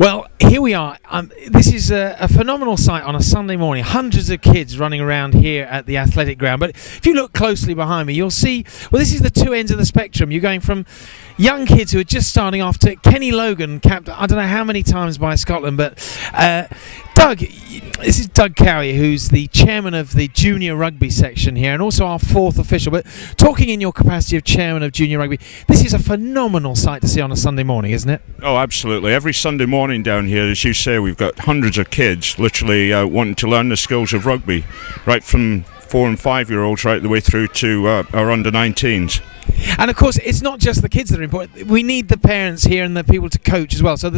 Well, here we are. This is a phenomenal sight on a Sunday morning. Hundreds of kids running around here at the athletic ground. But if you look closely behind me, you'll see, well, this is the two ends of the spectrum. You're going from young kids who are just starting off to Kenny Logan, capped I don't know how many times by Scotland. But Doug, this is Doug Cowie, who's the chairman of the Junior Rugby section here and also our fourth official. But talking in your capacity of chairman of Junior Rugby, this is a phenomenal sight to see on a Sunday morning, isn't it? Oh, absolutely. Every Sunday morning down here, as you say, we've got hundreds of kids literally wanting to learn the skills of rugby, right from 4 and 5 year olds right the way through to our under 19s. And of course, it's not just the kids that are important. We need the parents here and the people to coach as well. So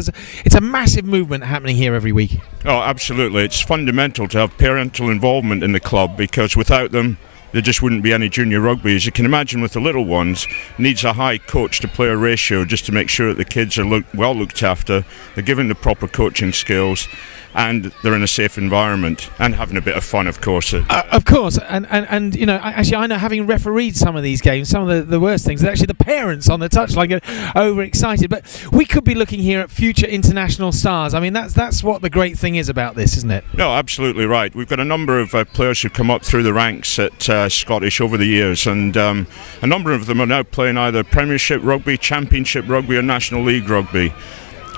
it's a massive movement happening here every week. Oh, absolutely. It's fundamental to have parental involvement in the club, because without them, there just wouldn't be any junior rugby. As you can imagine, with the little ones, needs a high coach to player ratio just to make sure that the kids are well looked after, they're given the proper coaching skills, and they're in a safe environment and having a bit of fun, of course. Of course, and you know, actually, I know, having refereed some of these games, some of the worst things, that actually the parents on the touchline get overexcited. But we could be looking here at future international stars. I mean, that's what the great thing is about this, isn't it? No, absolutely right. We've got a number of players who've come up through the ranks at Scottish over the years, and a number of them are now playing either Premiership rugby, Championship rugby, or National League rugby.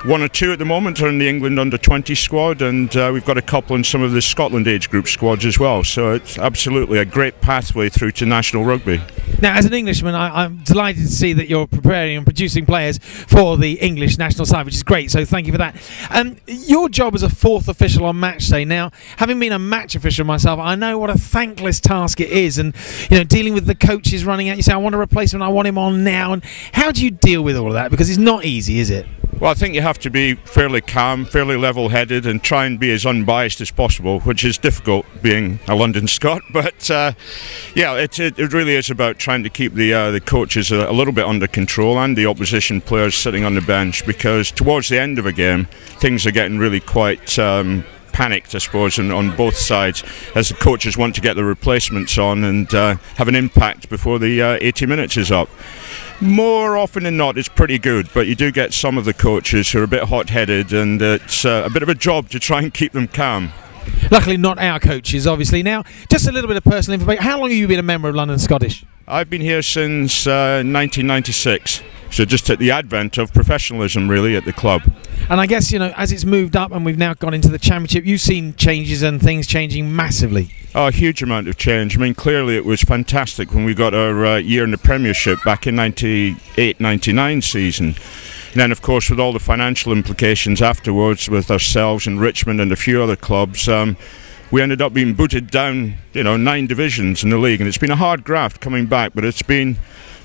1 or 2 at the moment are in the England under-20 squad, and we've got a couple in some of the Scotland age group squads as well. So it's absolutely a great pathway through to national rugby. Now, as an Englishman, I'm delighted to see that you're preparing and producing players for the English national side, which is great. So thank you for that. Your job as a fourth official on match day. Now, having been a match official myself, I know what a thankless task it is, and you know, dealing with the coaches running out. You say, I want a replacement, I want him on now. And how do you deal with all of that? Because it's not easy, is it? Well, I think you have to be fairly calm, fairly level-headed, and try and be as unbiased as possible, which is difficult being a London Scot. But yeah, it really is about trying to keep the coaches a little bit under control, and the opposition players sitting on the bench, because towards the end of a game, things are getting really quite panicked, I suppose, on both sides, as the coaches want to get the replacements on and have an impact before the 80 minutes is up. More often than not, it's pretty good, but you do get some of the coaches who are a bit hot-headed, and it's a bit of a job to try and keep them calm. Luckily not our coaches, obviously. Now, just a little bit of personal information. How long have you been a member of London Scottish? I've been here since 1996, so just at the advent of professionalism, really, at the club. And I guess, you know, as it's moved up and we've now gone into the Championship, you've seen changes and things changing massively. Oh, a huge amount of change. I mean, clearly it was fantastic when we got our year in the Premiership back in 98-99 season. And then, of course, with all the financial implications afterwards with ourselves and Richmond and a few other clubs, we ended up being booted down, 9 divisions in the league. And it's been a hard graft coming back, but it's been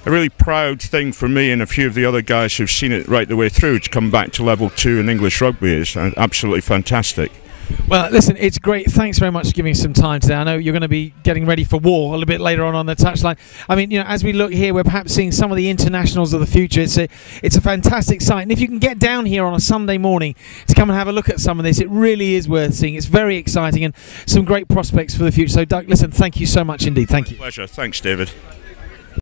a really proud thing for me and a few of the other guys who've seen it right the way through to come back to level 2 in English rugby. Is absolutely fantastic. Well, listen, it's great. Thanks very much for giving us some time today. I know you're going to be getting ready for war a little bit later on the touchline. I mean, as we look here, we're perhaps seeing some of the internationals of the future. It's a fantastic sight. And if you can get down here on a Sunday morning to come and have a look at some of this, it really is worth seeing. It's very exciting and some great prospects for the future. So, Doug, listen, thank you so much indeed. Thank you. My pleasure. Thanks, David.